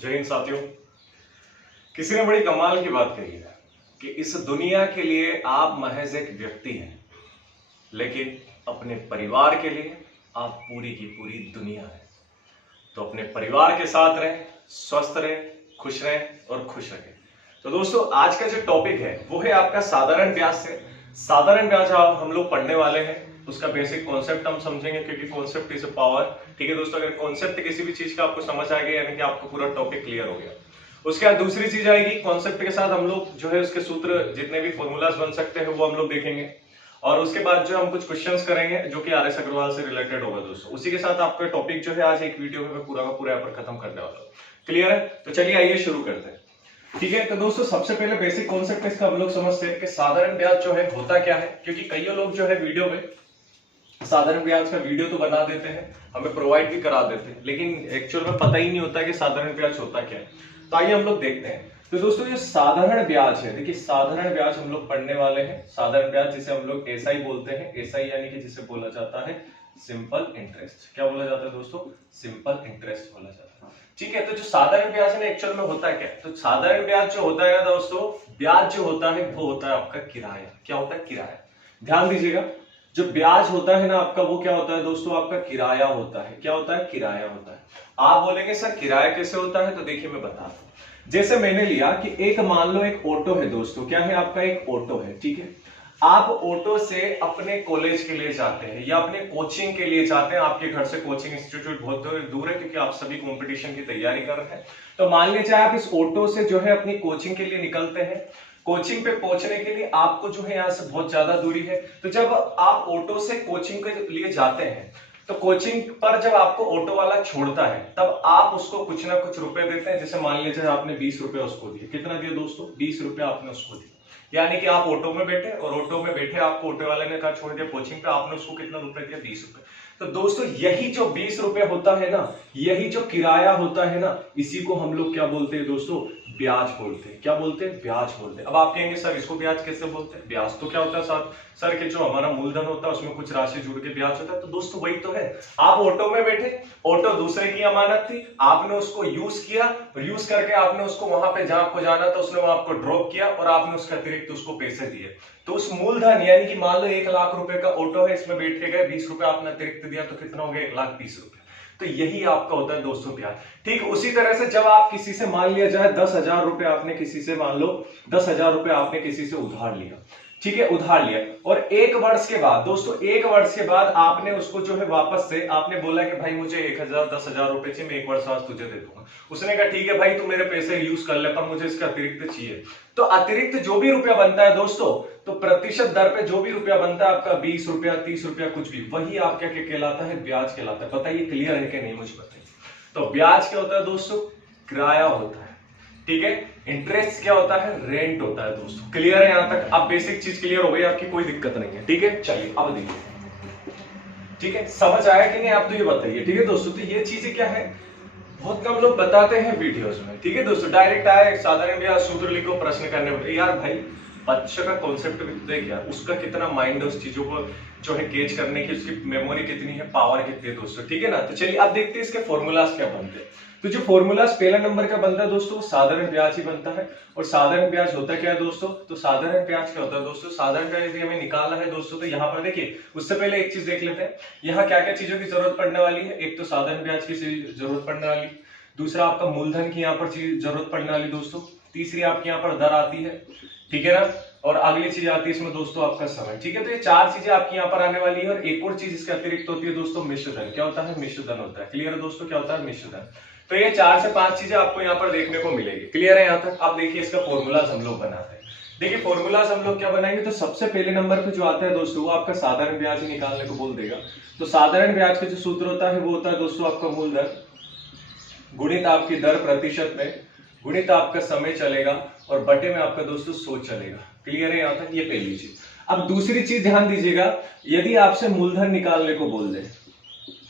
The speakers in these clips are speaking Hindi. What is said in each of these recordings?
जय हिंद साथियों। किसी ने बड़ी कमाल की बात कही है कि इस दुनिया के लिए आप महज एक व्यक्ति हैं, लेकिन अपने परिवार के लिए आप पूरी की पूरी दुनिया है। तो अपने परिवार के साथ रहें, स्वस्थ रहें, खुश रहें और खुश रहें। तो दोस्तों, आज का जो टॉपिक है वो है आपका साधारण ब्याज से। साधारण ब्याज हम लोग पढ़ने वाले हैं, उसका बेसिक कॉन्सेप्ट हम समझेंगे, क्योंकि कॉन्सेप्ट इज अ पावर। ठीक है दोस्तों, अगर कॉन्सेप्ट किसी भी चीज का आपको समझ आ गया यानी कि आपको पूरा टॉपिक क्लियर हो गया। उसके बाद दूसरी चीज आएगी, कॉन्सेप्ट के साथ हम लोग जो है उसके सूत्र जितने भी फॉर्मूलाज बन सकते हैं वो हम लोग देखेंगे। और उसके बाद जो हम कुछ क्वेश्चंस करेंगे जो कि आर एस अग्रवाल से रिलेटेड होगा दोस्तों। उसी के साथ आपका टॉपिक जो है आज एक वीडियो में पूरा का पूरा यहाँ पर खत्म करने वाला हूँ। क्लियर है? तो चलिए आइए शुरू करते हैं। ठीक है, तो दोस्तों सबसे पहले बेसिक कॉन्सेप्ट इसका हम लोग समझते हैं कि साधारण ब्याज जो है होता क्या है। क्योंकि कई लोग जो है वीडियो में साधारण ब्याज का वीडियो तो बना देते हैं, हमें प्रोवाइड भी करा देते हैं, लेकिन एक्चुअल में पता ही नहीं होता कि साधारण ब्याज होता क्या है। तो आइए हम लोग देखते हैं। तो दोस्तों ये साधारण ब्याज है, देखिए साधारण ब्याज हम लोग पढ़ने वाले हैं। साधारण ब्याज जिसे हम लोग एसआई बोलते हैं, एसआई यानी कि जिसे बोला जाता है सिंपल इंटरेस्ट। क्या बोला जाता है दोस्तों? सिंपल इंटरेस्ट बोला जाता है। ठीक है, तो जो साधारण ब्याज है ना एक्चुअल में होता है क्या? तो साधारण ब्याज जो होता है ना दोस्तों, ब्याज जो होता है वो होता है आपका किराया। क्या होता है? किराया। ध्यान दीजिएगा, जो ब्याज होता है ना आपका वो क्या होता है दोस्तों? आपका किराया होता है। क्या होता है? किराया होता है। आप बोलेंगे सर किराया कैसे होता है? तो देखिए मैं बताता हूं। जैसे मैंने लिया कि एक मान लो एक ऑटो है दोस्तों। क्या है आपका? एक ऑटो है। ठीक है, आप ऑटो से अपने कॉलेज के लिए जाते हैं या अपने कोचिंग के लिए जाते हैं। आपके घर से कोचिंग इंस्टीट्यूट बहुत दूर है क्योंकि आप सभी कंपटीशन की तैयारी कर रहे हैं। तो मान लीजिए आप इस ऑटो से जो है अपनी कोचिंग के लिए निकलते हैं। कोचिंग पे पहुंचने के लिए आपको जो है यहाँ से बहुत ज्यादा दूरी है। तो जब आप ऑटो से कोचिंग के लिए जाते हैं तो कोचिंग पर जब आपको ऑटो वाला छोड़ता है तब आप उसको कुछ ना कुछ रुपए देते हैं। जैसे मान लीजिए आपने 20 रुपए उसको दिए। कितना दिया दोस्तों? 20 रुपए आपने उसको दिए। यानी कि आप ऑटो में बैठे और ऑटो में बैठे आपको ऑटो वाले ने कहा छोड़ दिया कोचिंग पे, आपने उसको कितना रुपए दिया? 20 रुपए। तो दोस्तों यही जो 20 रुपए होता है ना, यही जो किराया होता है ना, इसी को हम लोग क्या बोलते हैं दोस्तों? ब्याज बोलते हैं। क्या बोलते हैं? ब्याज बोलते हैं। अब आप कहेंगे सर इसको ब्याज कैसे बोलते हैं? ब्याज तो क्या होता है सर कि जो हमारा मूलधन होता है उसमें कुछ राशि जुड़ के ब्याज होता है। तो दोस्तों वही तो है। आप ऑटो में बैठे, ऑटो दूसरे की अमानत थी, आपने उसको यूज किया और यूज करके आपने उसको वहां पे जहां आपको जाना था उसने वहां आपको ड्रॉप किया और आपने उसके अतिरिक्त उसको पैसे दिए। तो उस मूलधन यानी कि मान लो 1 लाख रुपए का ऑटो है, इसमें बैठ के गए, 20 रुपए आपने अतिरिक्त दिया तो कितना हो गया? 1,20,000 रुपए। तो यही आपका होता है दोस्तों ब्याज। ठीक उसी तरह से जब आप किसी से मान लिया जाए 10,000 रुपए आपने किसी से, मान लो 10,000 रुपए आपने किसी से उधार लिया। ठीक है, उधार लिया और 1 वर्ष के बाद दोस्तों, 1 वर्ष के बाद आपने उसको जो है वापस से आपने बोला कि भाई मुझे 1,000 10,000 रुपए चाहिए, मैं 1 वर्ष बाद तुझे दे दूंगा। उसने कहा ठीक है भाई तू मेरे पैसे यूज कर ले, पर मुझे इसका अतिरिक्त चाहिए। तो अतिरिक्त जो भी रुपया बनता है दोस्तों, तो प्रतिशत दर पे जो भी रुपया बनता है आपका 20 रुपया 30 रुपया कुछ भी, वही आपका क्या कहलाता है? ब्याज कहलाता है। बताइए क्लियर है कि नहीं मुझे बताइए। तो ब्याज क्या होता है दोस्तों? किराया होता है। ठीक है, इंटरेस्ट क्या होता है? रेंट होता है दोस्तों। क्लियर है यहां तक? अब बेसिक चीज क्लियर हो गई आपकी, कोई दिक्कत नहीं है। ठीक है, चलिए अब देखिए। ठीक है, समझ आया कि नहीं आप? तो ये बताइए। ठीक है दोस्तों, तो ये चीजें क्या है बहुत कम लोग बताते हैं वीडियोस में। ठीक है दोस्तों, डायरेक्ट आए साधारण ब्याज सूत्र लिखो, प्रश्न करने में यार भाई बच्चे का कॉन्सेप्ट भी देख यार, उसका कितना माइंड है उस चीजों को जो है कैच करने की, उसकी मेमोरी कितनी है, पावर कितनी है दोस्तों। ठीक है ना? तो चलिए अब देखते हैं इसके फॉर्मूलाज क्या बनते हैं। तो जो फॉर्मूलाज पहला नंबर का बनता है दोस्तों, साधारण ब्याज ही बनता है। और साधारण ब्याज होता क्या है दोस्तों? तो साधारण ब्याज क्या होता है दोस्तों? साधारण ब्याज यदि हमें निकालना है दोस्तों, तो यहाँ पर देखिए उससे पहले एक चीज देख लेते हैं, यहाँ क्या क्या चीजों की जरूरत पड़ने वाली है। एक तो साधारण ब्याज की जरूरत पड़ने वाली, दूसरा आपका मूलधन की यहाँ पर जरूरत पड़ने वाली दोस्तों, तीसरी आपकी यहाँ पर दर आती है। ठीक है ना? और अगली चीज आती है इसमें दोस्तों आपका समय। ठीक है, तो ये 4 चीजें आपकी यहाँ पर आने वाली है। और एक और चीज इसके अतिरिक्त होती है दोस्तों, मिश्र धन। क्या होता है? मिश्र धन होता है। क्लियर है दोस्तों? क्या होता है? मिश्र धन। तो ये 4 से 5 चीजें आपको यहाँ पर देखने को मिलेगी। क्लियर है यहाँ तक? आप देखिए इसका फॉर्मूलाज हम लोग बनाते हैं। देखिए फॉर्मूलाज हम लोग क्या बनाएंगे, तो सबसे पहले नंबर पे जो आता है दोस्तों वो आपका साधारण ब्याज ही निकालने को बोल देगा। तो साधारण ब्याज का जो सूत्र होता है वो होता है दोस्तों आपका मूलधन गुणित आपकी दर प्रतिशत में, गुणित आपका समय चलेगा और बटे में आपका दोस्तों 100 चलेगा। क्लियर है यहाँ तक? ये पहली चीज। अब दूसरी चीज ध्यान दीजिएगा, यदि आपसे मूलधन निकालने को बोल दे,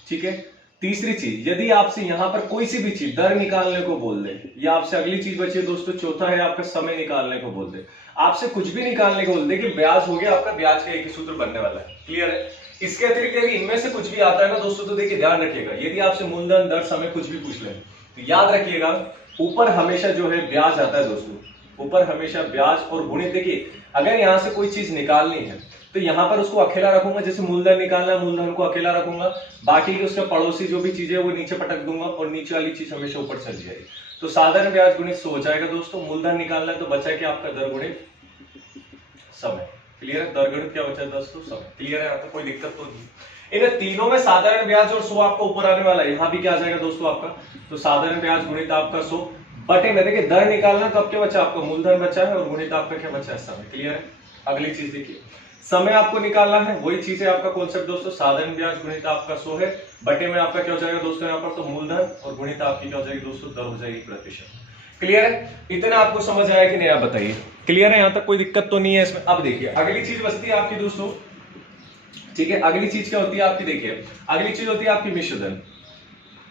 ठीक है। तीसरी चीज, यदि आपसे यहां पर कोई सी भी चीज दर निकालने को बोल दे, या आपसे अगली चीज बची है दोस्तों, चौथा है आपका समय निकालने को बोल दे, आपसे कुछ भी निकालने को बोल दे कि ब्याज हो गया आपका, ब्याज का एक ही सूत्र बनने वाला है। क्लियर है? इसके अतिरिक्त यदि इनमें से कुछ भी आता है ना दोस्तों, तो देखिए ध्यान रखिएगा, यदि आपसे मूलधन दर समय कुछ भी पूछ ले तो याद रखिएगा ऊपर हमेशा जो है ब्याज आता है दोस्तों, ऊपर हमेशा ब्याज और गुणित। देखिए अगर यहां से कोई चीज निकालनी है तो यहां पर उसको अकेला रखूंगा, जैसे मूलधन निकालना है मूलधन को अकेला रखूंगा, बाकी के उसके पड़ोसी जो भी चीजें वो नीचे पटक दूंगा और नीचे वाली चीज हमेशा ऊपर चली जाएगी। तो साधारण ब्याज गुणित 100 हो जाएगा दोस्तों। मूलधन निकालना है तो बचा क्या आपका दर गुणित समय। क्लियर है, दर गुणित क्या बचा है दोस्तों, समय। क्लियर है, यहाँ तो कोई दिक्कत तो नहीं। इन तीनों में साधारण ब्याज और 100 आपका ऊपर आने वाला है। यहाँ भी क्या आ जाएगा दोस्तों आपका, तो साधारण ब्याज गुणित आपका 100 बटे में। देखिए दर निकालना तो अब क्या बचा आपका, मूलधन बचा है और गुणित आपका क्या बचा है, समय। क्लियर है। अगली चीज देखिए, समय आपको निकालना है, वही चीज है आपका कॉन्सेप्ट दोस्तों। साधारण ब्याज गुणित आपका 100 है, बटे में आपका क्या हो जाएगा दोस्तों यहाँ पर, तो मूलधन और गुणित आपकी क्या हो जाएगी दोस्तों, दर हो जाएगी प्रतिशत। क्लियर है, इतना आपको समझ आया कि नहीं आप बताइए। क्लियर है, यहां तक कोई दिक्कत तो नहीं है इसमें। अब देखिए अगली चीज बचती है आपकी दोस्तों, ठीक है। अगली चीज क्या होती है आपकी, देखिए अगली चीज होती है आपकी मिश्रधन।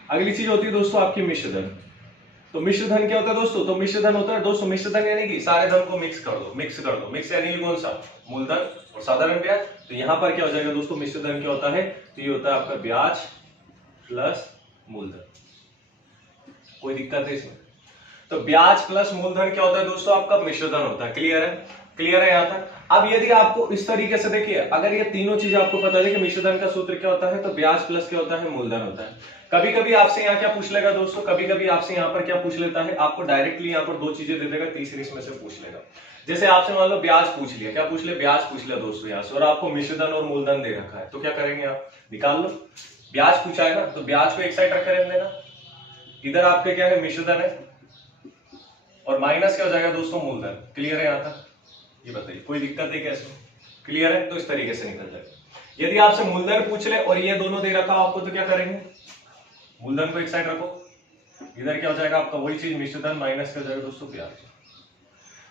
अगली चीज होती है दोस्तों आपकी मिश्रधन। तो मिश्रधन क्या होता है दोस्तों, तो मिश्रधन होता है दोस्तों, मिश्रधन यानी कि सारे धन को मिक्स कर दो, मिक्स कर दो। मिक्स यानी कि कौन सा, मूलधन और साधारण ब्याज। तो यहां पर क्या हो जाएगा दोस्तों, मिश्रधन क्या होता है, तो ये होता है आपका ब्याज प्लस मूलधन। कोई दिक्कत है इसमें, तो ब्याज प्लस मूलधन क्या होता है दोस्तों, आपका मिश्रधन होता है। क्लियर है, क्लियर है यहां तक। अब यदि आपको इस तरीके से देखिए, अगर ये तीनों चीज आपको पता है कि मिश्रधन का सूत्र क्या होता है, तो ब्याज प्लस क्या होता है, मूलधन होता है। कभी कभी आपसे यहाँ क्या पूछ लेगा दोस्तों, कभी कभी आपसे यहाँ पर क्या पूछ लेता है, आपको डायरेक्टली यहाँ पर दो चीजें दे देगा, तीसरी इसमें से पूछ लेगा। जैसे आपसे मान लो ब्याज पूछ लिया, क्या पूछ लिया, ब्याज पूछ लिया दोस्तों यहाँ से, और आपको मिश्रधन और मूलधन दे रखा है, तो क्या करेंगे आप, निकाल लो। ब्याज पूछा है ना, तो ब्याज को एक साइड रख कर देना, इधर आपके क्या है, मिश्रधन है, और माइनस क्या हो जाएगा दोस्तों, मूलधन। क्लियर है यहाँ तक, ये बताइए कोई दिक्कत है कैसे। क्लियर है, तो इस तरीके से निकल जाएगा। यदि आपसे मूलधन पूछ ले और ये दोनों दे रखा आपको, तो क्या करेंगे, मूलधन को एक साइड रखो, इधर क्या हो जाएगा आपका वही चीज, मिश्रधन माइनस क्या हो जाएगा दोस्तों, ब्याज।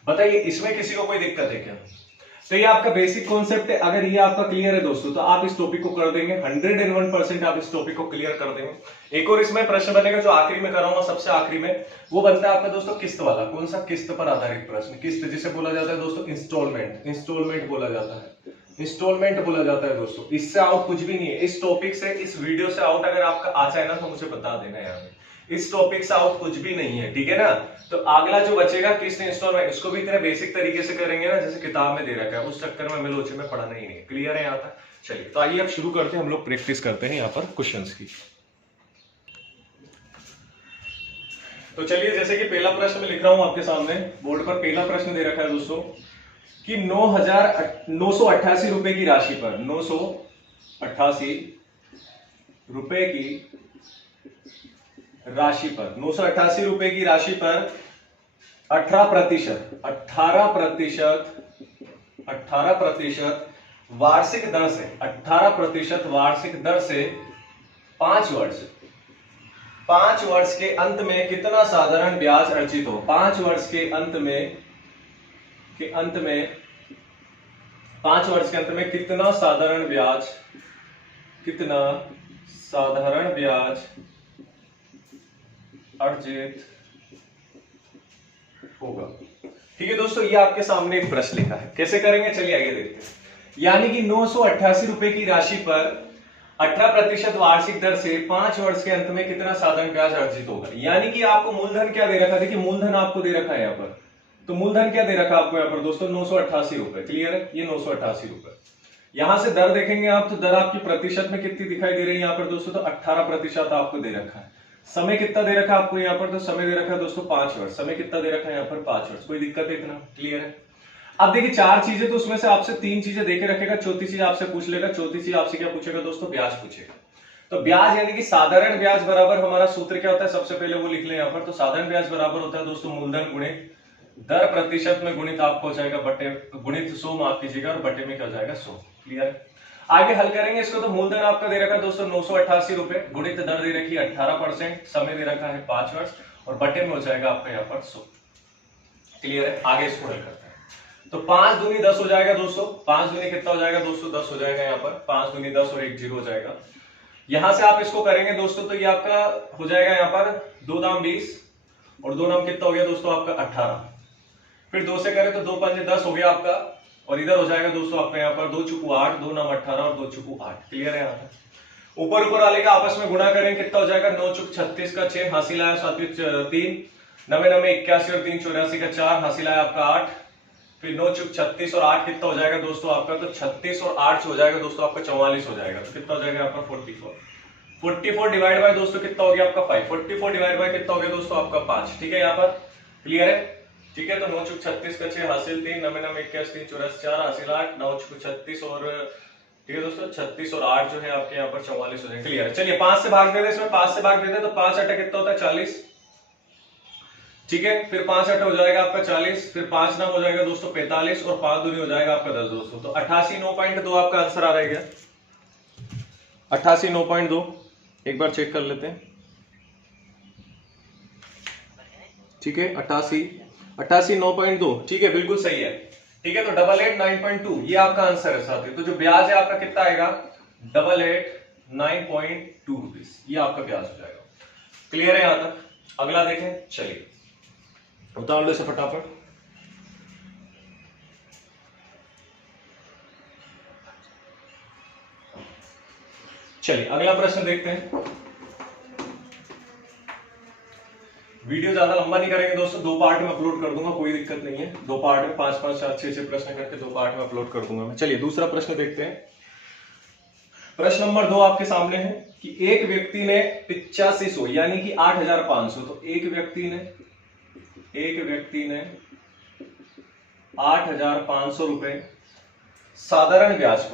बताइए इसमें किसी को कोई दिक्कत है क्या। तो ये आपका बेसिक कॉन्सेप्ट है। अगर ये आपका क्लियर है दोस्तों, तो आप इस टॉपिक को कर देंगे 101% आप इस टॉपिक को क्लियर कर देंगे। एक और इसमें प्रश्न बनेगा जो आखिरी में कराऊंगा, सबसे आखिरी में, वो बनता है आपका दोस्तों किस्त वाला। कौन सा, किस्त पर आधारित प्रश्न। किस्त जिसे बोला जाता है दोस्तों इंस्टॉलमेंट, इंस्टॉलमेंट बोला जाता है, इंस्टॉलमेंट बोला जाता है दोस्तों। इससे आउट कुछ भी नहीं है, इस टॉपिक से, इस वीडियो से आउट अगर आपका आ जाए ना, तो मुझे बता देना यार, इस टॉपिक से आउट कुछ भी नहीं है, ठीक है ना। तो अगला जो बचेगा किस्त इंस्टॉलमेंट, इसको भी इतने बेसिक तरीके से करेंगे ना जैसे किताब में दे रखा है, उस चक्कर में मिलोचे में पढ़ाना ही नहीं है। क्लियर है यहाँ तक। चलिए तो आइए अब शुरू करते हैं, हम लोग प्रैक्टिस करते हैं यहाँ पर क्वेश्चंस की। तो चलिए, जैसे कि पहला प्रश्न मैं लिख रहा हूं आपके सामने बोर्ड पर। पहला प्रश्न दे रखा है दोस्तों कि 9,988 रुपए की राशि पर, 988 रुपए की राशि पर, 988 रुपए की राशि पर 18% वार्षिक दर से, 18% वार्षिक दर से 5 वर्ष के अंत में कितना साधारण ब्याज अर्जित हो। 5 वर्ष के अंत में, 5 वर्ष के अंत में कितना साधारण ब्याज अर्जित होगा। ठीक है दोस्तों, ये आपके सामने एक प्रश्न लिखा है, कैसे करेंगे चलिए आगे देखते हैं। यानी कि 988 रुपए की राशि पर 18% वार्षिक दर से 5 वर्ष के अंत में कितना साधारण ब्याज अर्जित होगा। यानी कि आपको मूलधन क्या दे रखा है, देखिए मूलधन आपको दे रखा है यहाँ पर, तो मूलधन क्या दे रखा है आपको यहाँ पर दोस्तों, 988 रुपए। क्लियर है, ये 988 रुपए। यहां से दर देखेंगे आप, तो दर आपकी प्रतिशत में कितनी दिखाई दे रही है यहाँ पर दोस्तों, तो 18% आपको दे रखा है। समय कितना दे रखा है आपको यहाँ पर, तो समय दे रखा है दोस्तों 5 वर्ष। समय कितना दे रखा है यहाँ पर, 5 वर्ष। कोई दिक्कत है इतना। क्लियर है। अब देखिए 4 चीजें, तो उसमें से आपसे 3 चीजें देके रखेगा, चौथी चीज आपसे पूछ लेगा। चौथी चीज आपसे क्या पूछेगा दोस्तों, ब्याज पूछेगा। तो ब्याज यानी कि साधारण ब्याज बराबर, हमारा सूत्र क्या होता है, सबसे पहले वो लिख ले यहाँ पर। तो साधारण ब्याज बराबर होता है दोस्तों मूलधन गुणित दर प्रतिशत में गुणित आपको हो जाएगा बटे, गुणित 100 माफ कीजिएगा, और बटे में क्या हो जाएगा 100। क्लियर। आगे हल करेंगे इसको। तो मूलधन आपका दे रखा है दोस्तों 988 रुपए, गुणित दर दे रखी है 18%, समय दे रखा है 5 वर्ष, और बटे में हो जाएगा आपका यहाँ पर 100। क्लियर है। आगे इसको हल करते हैं। तो 5 दूनी 10 हो जाएगा दोस्तों, 5 दूनी कितना हो जाएगा दोस्तों, 10 हो जाएगा यहाँ पर। 5 दूनी 10 और 1 0 हो जाएगा। यहां से आप इसको करेंगे दोस्तों, तो ये आपका हो जाएगा यहाँ पर 2 दाम 20, और 2 नाम कितना हो गया दोस्तों आपका 18। फिर 2 से करें तो 2 पंजे 10 हो गया आपका, और इधर हो जाएगा दोस्तों आपका यहाँ पर 2 चुकू 8, 2 नाम 18 और 2 चुकू 8। क्लियर है। यहाँ पर ऊपर वाले का आपस में गुणा करें, कितना हो जाएगा, 9 चुक 36 का 6, हासिल आया 7 3, 9 9 81 और 3 84 का 4 हासिल आया आपका 8, फिर 9 चुक 36 और 8 कितना हो जाएगा दोस्तों आपका, तो 36 और 8 हो जाएगा दोस्तों आपका 44 हो जाएगा, तो कितना हो जाएगा आपका 44 डिवाइड बाय दोस्तों कितना हो गया आपका 5, 44 डिवाइड बाय कितना हो गया दोस्तों आपका 5, ठीक है यहाँ पर क्लियर है, ठीक है। तो 9 चुक 36 का 6 हासिल 3, 9 9 81 3 84 4 हासिल 8, 9 चुक 36 और ठीक है दोस्तों 36 और 8 जो है आपके यहाँ पर 44 हो जाएगा, क्लियर है। चलिए 5 से भाग देते, इसमें 5 से भाग देते तो 5 8 कितना होता है 40, ठीक है। फिर 5 8 हो जाएगा आपका 40, फिर 5 9 हो जाएगा दोस्तों 45 और 5 दूनी हो जाएगा आपका 10 दोस्तों, तो 88 9.2 आपका आंसर आ रहेगा, 88 9.2। एक बार चेक कर लेते हैं, ठीक है 88 9.2, ठीक है बिल्कुल सही है, ठीक है। तो 88 9.2 ये आपका आंसर है साथियों। तो जो ब्याज है आपका कितना आएगा 88 9.2 रुपीज, ये आपका ब्याज हो जाएगा, क्लियर है यहां तक। अगला देखें, चलिए उतार लो इसे फटाफट। चलिए अगला प्रश्न देखते हैं। वीडियो ज्यादा लंबा नहीं करेंगे दोस्तों, 2 पार्ट में अपलोड कर दूंगा, कोई दिक्कत नहीं है। 2 पार्ट में 5 5 4 6 6 प्रश्न करके 2 पार्ट में अपलोड कर दूंगा मैं। चलिए दूसरा प्रश्न देखते हैं। प्रश्न नंबर 2 आपके सामने है कि एक व्यक्ति ने 8500 यानी कि 8500, तो एक व्यक्ति ने 8500 रुपए साधारण ब्याज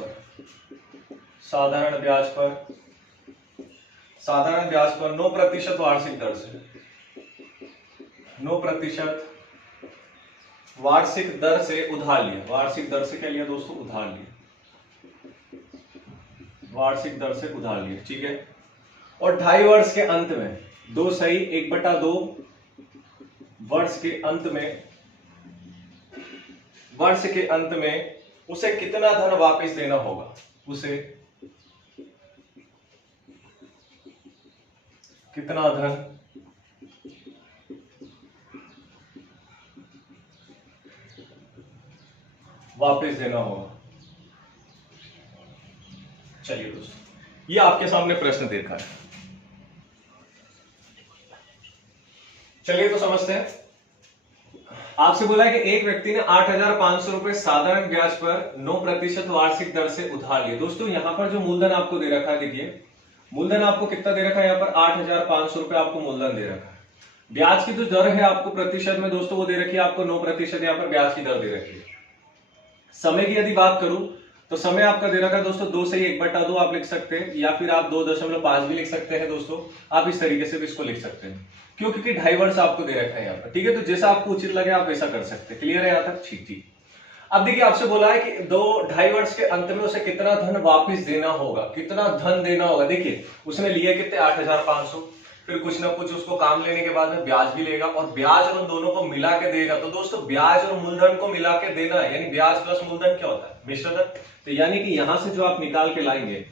पर 9% वार्षिक दर से 9% वार्षिक दर से उधार लिया। वार्षिक दर से क्या लिया दोस्तों, उधार लिया, वार्षिक दर से उधार लिया, ठीक है। और 2.5 वर्ष के अंत में 2 सही 1/2 वर्ष के अंत में उसे कितना धन वापस देना होगा, उसे कितना धन वापस देना होगा। चलिए दोस्तों ये आपके सामने प्रश्न देखा है, चलिए तो समझते हैं। आपसे बोला है कि एक व्यक्ति ने 8500 रुपए साधारण ब्याज पर 9% वार्षिक दर से उधार लिए। दोस्तों यहां पर जो मूलधन आपको दे रखा है, देखिए मूलधन आपको कितना दे रखा है, यहाँ पर 8500 रुपए आपको मूलधन दे रखा है। ब्याज की जो दर है आपको प्रतिशत में दोस्तों वो दे रखी है आपको 9% यहाँ पर ब्याज की दर दे रखी है। समय की यदि बात करूं तो समय आपका दे रखा है दोस्तों 2 से 1/2 आप लिख सकते हैं, या फिर आप 2.5 भी लिख सकते हैं दोस्तों, आप इस तरीके से भी इसको लिख सकते हैं। क्यों, क्योंकि 2.5 वर्ष आपको दे रखा है यहाँ पर, ठीक है। तो जैसा आपको उचित लगे आप वैसा कर सकते हैं, क्लियर है यहाँ तक, ठीक। अब देखिए आपसे बोला है कि 2.5 वर्ष के अंत में उसे कितना धन वापिस देना होगा, कितना धन देना होगा। देखिए उसने लिए कितने 8500, फिर कुछ ना कुछ उसको काम लेने के बाद में ब्याज भी लेगा और ब्याज उन दोनों को मिला के देगा। तो दोस्तों ब्याज और मूलधन को मिला के देना है, यानी ब्याज प्लस मूलधन क्या होता है, मिश्र धन। तो यानी कि यहां से जो आप निकाल के लाएंगे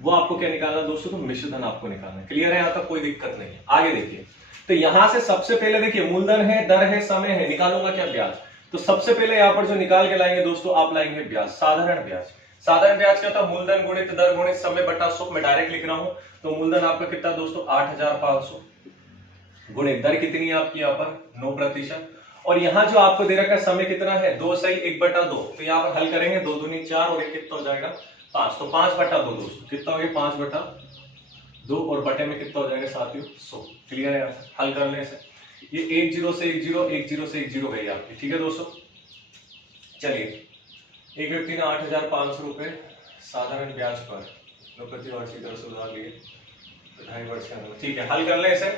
वो आपको क्या निकालना है दोस्तों, तो मिश्र धन आपको निकालना है, क्लियर है यहाँ तक, कोई दिक्कत नहीं है। आगे देखिए, तो यहां से सबसे पहले देखिए मूलधन है, दर है, समय है, निकालूंगा क्या, ब्याज। तो सबसे पहले यहाँ पर जो निकाल के लाएंगे दोस्तों आप लाएंगे ब्याज, साधारण ब्याज। साधारण ब्याज क्या था, मूलधन गुणित दर गुणित समय बटा 100। मैं डायरेक्ट लिख रहा हूं, तो मूलधन आपका कितना दोस्तों 8500 गुणित दर कितनी है आपकी यहाँ पर 9%, और यहाँ जो आपको दे रखा है समय कितना है 2 सही 1/2। तो यहाँ पर हल करेंगे 2 दूनी 4 और 1 कितना हो जाएगा 5, तो 5/2 दोस्तों कितना हो गया 5/2 और बटे में कितना हो जाएगा साथियों 100, क्लियर है। हल कर लें इसे, ये 1 0 से 1 0 1 0 से 1 0 गई आपकी, ठीक है दोस्तों। चलिए एक व्यक्ति ने 8500 रुपए साधारण ब्याज पर 9% वार्षिक दर से उधार लिए 2.5 वर्ष के अंदर, ठीक है। हल कर लें इसे,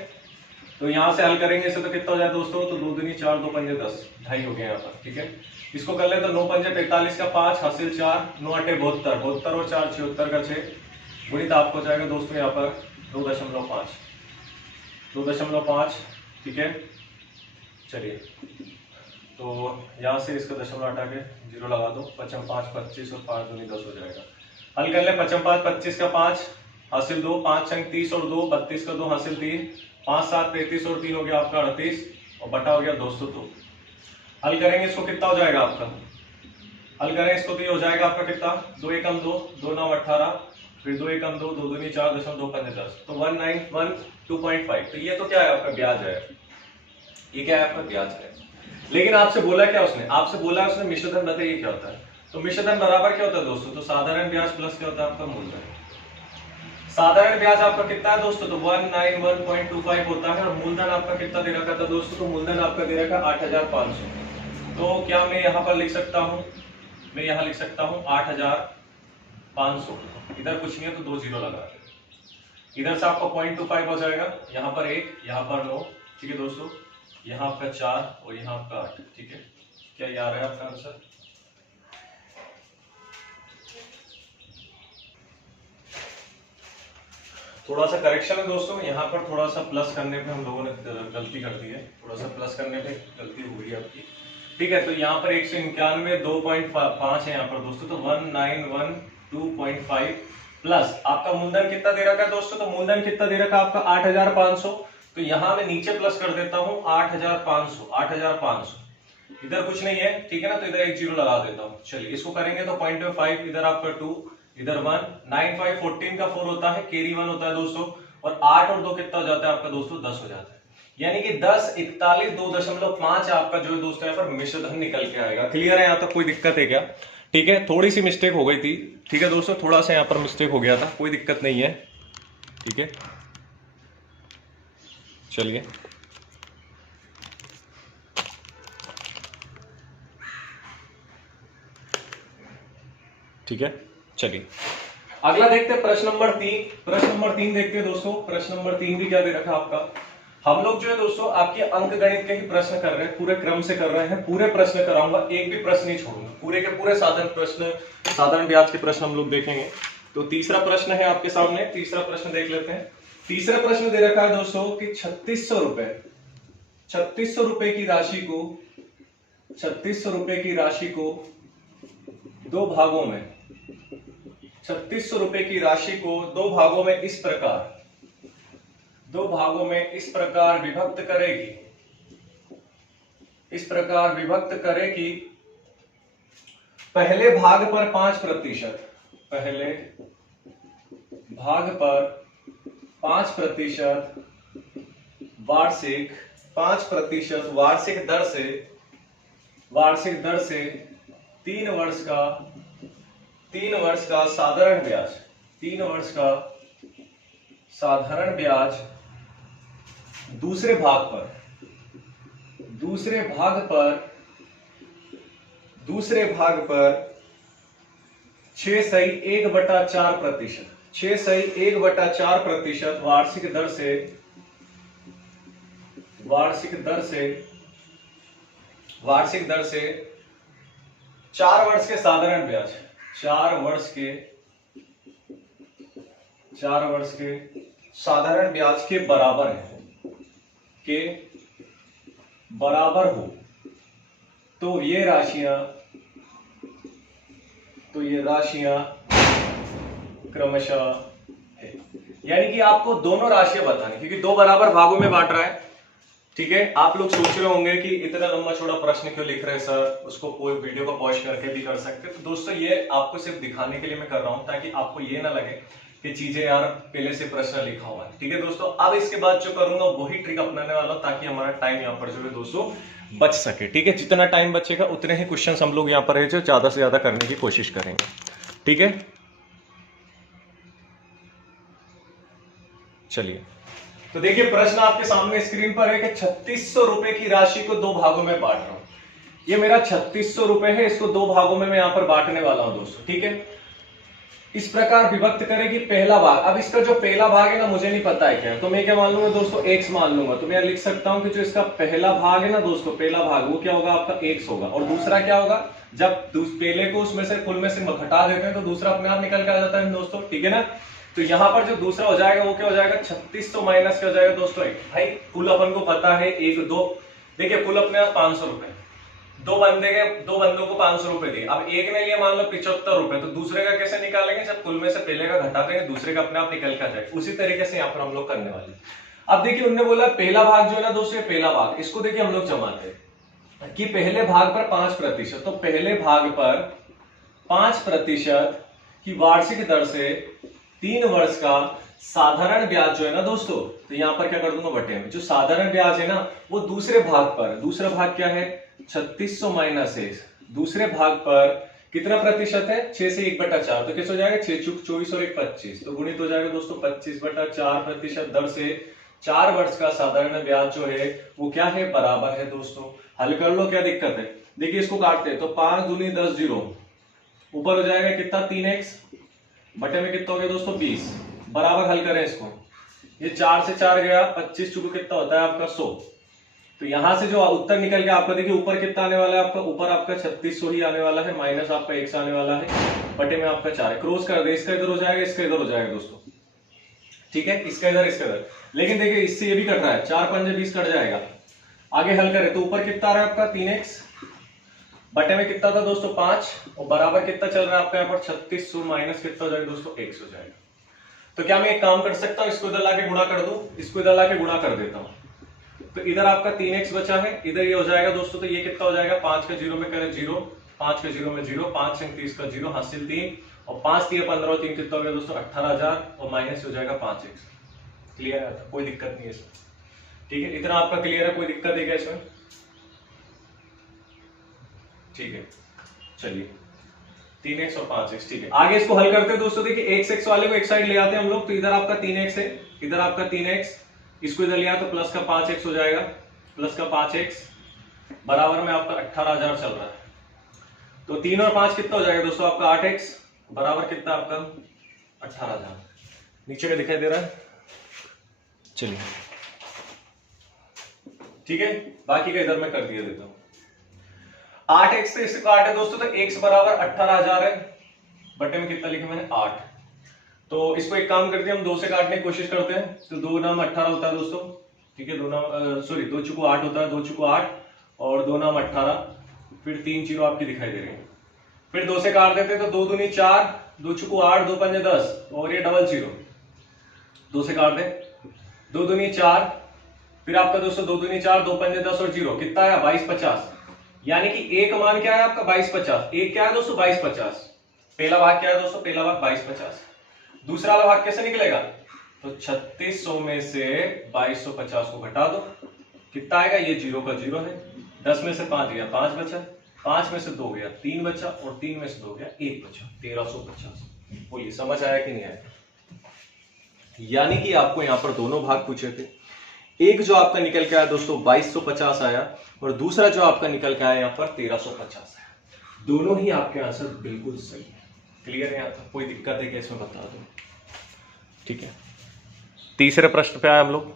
तो यहां से हल करेंगे इसे तो कितना हो जाए दोस्तों, तो 2 दूनी 4 2 पंजे 10, 2.5 हो गया यहाँ पर, ठीक है। इसको कर ले तो 9 पंजे 45 का 5 हासिल 4, 9 8 72 72 और 4 76 का 6 गुणित आपको जाएगा दोस्तों यहाँ पर 2.5, ठीक है। चलिए तो यहाँ से इसका दशमलव हटा के 0 लगा दो, 5 5 25 और 5 दूनी 10 हो जाएगा। हल कर ले 5 5 25 का 5 हासिल 2, 5 6 30 और 2 32 का 2 हासिल 3, 5 7 35 और 3 हो गया आपका 38 और बटा हो गया 202। हल करेंगे इसको कितना हो जाएगा आपका, हल करेंगे इसको तो ये हो जाएगा आपका कितना 2 एकम 2 2 9 18, फिर 2 एकम 2 2 दूनी 4 2 पंजे 10, तो 1912.5। तो ये तो क्या है आपका ब्याज है, ये क्या है आपका ब्याज है। लेकिन आपसे बोला क्या उसने, आपसे बोला उसने मिश्रधन बताइए क्या होता है। तो मिश्रधन बराबर क्या होता है दोस्तों, तो साधारण ब्याज प्लस क्या होता है आपका मूलधन। साधारण ब्याज आपका कितना है दोस्तों, तो 191.25 होता है, और मूलधन आपका कितना दे रखा था दोस्तों, तो मूलधन आपका दे रखा 8500। तो क्या मैं यहाँ पर लिख सकता हूँ, मैं यहाँ लिख सकता हूँ 8500, इधर कुछ नहीं है तो 2 जीरो लगा दे, इधर से आपका 0.25 हो जाएगा, यहाँ पर 1, यहाँ पर 9, ठीक है दोस्तों, यहाँ आपका 4 और यहाँ आपका 8, ठीक है। क्या ये आ रहा है आपका आंसर। थोड़ा सा करेक्शन है दोस्तों, यहाँ पर थोड़ा सा प्लस करने पे हम लोगों ने गलती कर दी है, थोड़ा सा प्लस करने पे गलती हुई है आपकी, ठीक है। तो यहाँ पर 191 2.5 है यहाँ पर दोस्तों, तो 1912.5 प्लस आपका मूलधन कितना दे रखा है दोस्तों, तो मूलधन कितना दे रखा है आपका 8500। तो यहाँ मैं नीचे प्लस कर देता हूँ 8500, इधर कुछ नहीं है, ठीक है ना, तो इधर 1 जीरो लगा देता हूँ। चलिए इसको करेंगे तो 0.5, इधर आपका 2, इधर 1, 9 5 14 का 4 होता है, कैरी 1 होता है दोस्तों, और 8 और 2 कितना हो जाता है आपका दोस्तों, 10 हो जाता है। यानी कि 10 41 2.5 आपका जो है दोस्तों यहाँ पर मिश्रधन निकल के आएगा। क्लियर है, यहाँ तक कोई दिक्कत है क्या। ठीक है, थोड़ी सी मिस्टेक हो गई थी, ठीक है दोस्तों, थोड़ा सा यहाँ पर मिस्टेक हो गया था, कोई दिक्कत नहीं है, ठीक है। चलिए ठीक है, चलिए अगला देखते हैं प्रश्न नंबर 3। प्रश्न नंबर 3 देखते हैं दोस्तों। प्रश्न नंबर 3 भी क्या दे रखा आपका, हम लोग जो है दोस्तों आपके अंक गणित के ही प्रश्न कर रहे हैं, पूरे क्रम से कर रहे हैं, पूरे प्रश्न कराऊंगा, एक भी प्रश्न नहीं छोड़ूंगा, पूरे के पूरे साधारण ब्याज के प्रश्न हम लोग देखेंगे। तो तीसरा प्रश्न है आपके सामने, तीसरा प्रश्न देख लेते हैं। तीसरा प्रश्न दे रखा है दोस्तों कि 3600 रुपए की राशि को 3600 रुपए की राशि को 2 भागों में 3600 रुपए की राशि को 2 भागों में इस प्रकार विभक्त करेगी, पहले भाग पर 5%, पहले भाग पर 5% वार्षिक 5% वार्षिक दर से 3 वर्ष का साधारण ब्याज, 3 वर्ष का साधारण ब्याज दूसरे भाग पर 6/1/4% वार्षिक दर से 4 वर्ष के साधारण ब्याज, 4 वर्ष के साधारण ब्याज के बराबर हो, तो ये राशियां क्रमशः है। यानी कि आपको दोनों राशियां बतानी, क्योंकि 2 बराबर भागों में बांट रहा है, ठीक है। आप लोग सोच रहे होंगे कि इतना लंबा चौड़ा प्रश्न क्यों लिख रहे हैं सर, उसको कोई वीडियो को पॉज करके भी कर सकते हैं। तो दोस्तों ये आपको सिर्फ दिखाने के लिए मैं कर रहा हूं, ताकि आपको ये ना लगे कि चीजें यार पहले से प्रश्न लिखा हुआ है, ठीक है दोस्तों। अब इसके बाद जो करूंगा वही ट्रिक अपनाने वाला हूं, ताकि हमारा टाइम यहाँ पर जो है दोस्तों बच सके, ठीक है। जितना टाइम बचेगा उतने ही क्वेश्चन हम लोग यहाँ पर है जो ज्यादा से ज्यादा करने की कोशिश करेंगे, ठीक है। चलिए तो देखिए प्रश्न आपके सामने स्क्रीन पर है कि 3600 रुपए की राशि को 2 भागों में बांट रहा हूं। ये मेरा 3600 रुपए है, इसको 2 भागों में मैं यहां पर बांटने वाला हूं दोस्तों, ठीक है। इस प्रकार विभक्त करेगी पहला भाग। अब इसका जो पहला भाग है ना, मुझे नहीं पता है क्या है, तो मैं क्या मान लूंगा दोस्तों, x मान लूंगा। तो मैं लिख सकता हूं कि जो इसका पहला भाग है ना दोस्तों, पहला भाग वो क्या होगा आपका x होगा, और दूसरा क्या होगा, जब पहले को उसमें से कुल में से घटा देते हैं तो दूसरा अपने आप निकल के आ जाता है दोस्तों, ठीक है ना। तो यहाँ पर जो दूसरा हो जाएगा वो क्या हो जाएगा, 3600 माइनस क्या हो जाएगा दोस्तों, भाई कुल अपन को पता है 1 2, देखिए कुल अपने पास 500 रुपए, दो बंदों को 500 रुपए दिए। अब एक ने लिया मान लो 75 रुपए, तो दूसरे का कैसे निकालेंगे, जब कुल में से पहले का घटा देंगे दूसरे का अपने आप निकल के आ जाएगा। उसी तरीके से यहाँ पर हम लोग करने वाले। अब देखिए उन्होंने बोला पहला भाग जो है ना दोस्तों, पहला भाग, इसको देखिए हम लोग जमाते हैं कि पहले भाग पर 5%, तो पहले भाग पर 5% की वार्षिक दर से 3 वर्ष का साधारण ब्याज जो है ना दोस्तों, तो यहां पर क्या कर दूंगा बटे में, जो साधारण ब्याज है ना वो दूसरे भाग पर, दूसरा भाग क्या है 3600 माइनस 1, दूसरे भाग पर कितना प्रतिशत है 6 से 1/4, तो कैसे हो जाएगा 6 चूक 24 और 1 25, तो गुणित हो जाएगा दोस्तों 25/4% दर से 4 वर्ष का साधारण ब्याज जो है वो क्या है बराबर है दोस्तों। हल कर लो, क्या दिक्कत है। देखिए इसको काटते हैं तो 5 दूनी 10 जीरो, ऊपर हो जाएगा कितना 3x, बटे में कितना हो गया दोस्तों 20, बराबर हल करें इसको, ये 4 से 4 गया 25 चुको कितना होता है आपका 100, तो यहां से जो उत्तर निकल गया आपका, देखिए ऊपर कितना आने वाला है आपका, ऊपर आपका 3600 ही आने वाला है, माइनस आपका 1 आने वाला है, बटे में आपका 4 है, क्रॉस कर दे, इसका इधर हो जाएगा, इसका इधर हो जाएगा दोस्तों, ठीक है, इसका इधर इसका इधर, लेकिन देखिए इससे ये भी कट रहा है, 4 पंजे 20 कट जाएगा। आगे हल करें तो ऊपर कितना आ रहा है आपका 3x, बटे में कितना था दोस्तों 5, और बराबर कितना चल रहा है आपका यहाँ पर 3600 माइनस कितना हो जाएगा दोस्तों 1 हो जाएगा। तो क्या मैं एक काम कर सकता हूं, इसको इधर लाके गुणा कर दूं, इसको इधर लाके गुणा कर देता हूं, तो इधर आपका 3x बचा है, इधर ये हो जाएगा दोस्तों, तो ये कितना हो जाएगा 5 का 0 में करें 0, 5 का 0 में 0, 5 से 30 का 0 हासिल 3, और 5 3 15 और 3 कितना हो गया दोस्तों 18000, और माइनस हो जाएगा 5x। क्लियर है, कोई दिक्कत नहीं है इसमें, ठीक है, इतना आपका क्लियर है, कोई दिक्कत है क्या इसमें, ठीक है, चलिए 3x और 5x, ठीक है। आगे इसको हल करते हैं दोस्तों, देखिए x वाले को एक साइड ले आते हैं हम लोग, तो इधर आपका 3x है, इधर आपका 3x, इसको इधर लिया तो प्लस का 5x हो जाएगा, प्लस का 5x बराबर में आपका 18000 चल रहा है, तो 3 और 5 कितना हो जाएगा दोस्तों आपका 8x, बराबर कितना आपका 18000, नीचे का दिखाई दे रहा है, चलिए ठीक है, बाकी का इधर मैं कर दिया देता हूं। 8x से इससे काटे दोस्तों, तो x बराबर 18000 है, बटे में कितना लिखा मैंने 8, तो इसको एक काम करते हैं हम 2 से काटने की कोशिश करते हैं, तो 2 नाम 18 होता है दोस्तों, ठीक है, 2 नाम सॉरी 2 चुको 8 होता है, 2 चुको 8 और 2 नाम 18, फिर 3 जीरो आपकी दिखाई दे रही है, फिर 2 से काट देते हैं तो 2 दूनी 4, 2 चुको 8, 2 पंजे 10 और ये डबल जीरो, 2 से काट दे, 2 दूनी 4, फिर आपका दोस्तों 2 दूनी 4, 2 पंजे 10 और जीरो कितना आया 2250, यानी कि एक मान क्या है आपका 2250, एक क्या है दोस्तों 2250, पहला भाग क्या है दोस्तों, पहला भाग 2250, दूसरा वाला भाग कैसे निकलेगा, तो 3600 में से 2250 को घटा दो, कितना आएगा, ये 0 का 0 है, 10 में से 5 गया 5 बचा, 5 में से 2 गया 3 बचा, और 3 में से 2 गया 1 बचा, 1350। बोलिए समझ आया कि नहीं आया। यानी कि आपको यहां पर दोनों भाग पूछे थे, एक जो आपका निकल के आया दोस्तों 2250 आया, और दूसरा जो आपका निकल के आया यहाँ पर 1350 आया, दोनों ही आपके आंसर बिल्कुल सही है। क्लियर है, यहाँ तक कोई दिक्कत है क्या इसमें बता दो, ठीक है। तीसरे प्रश्न पे आए हम लोग,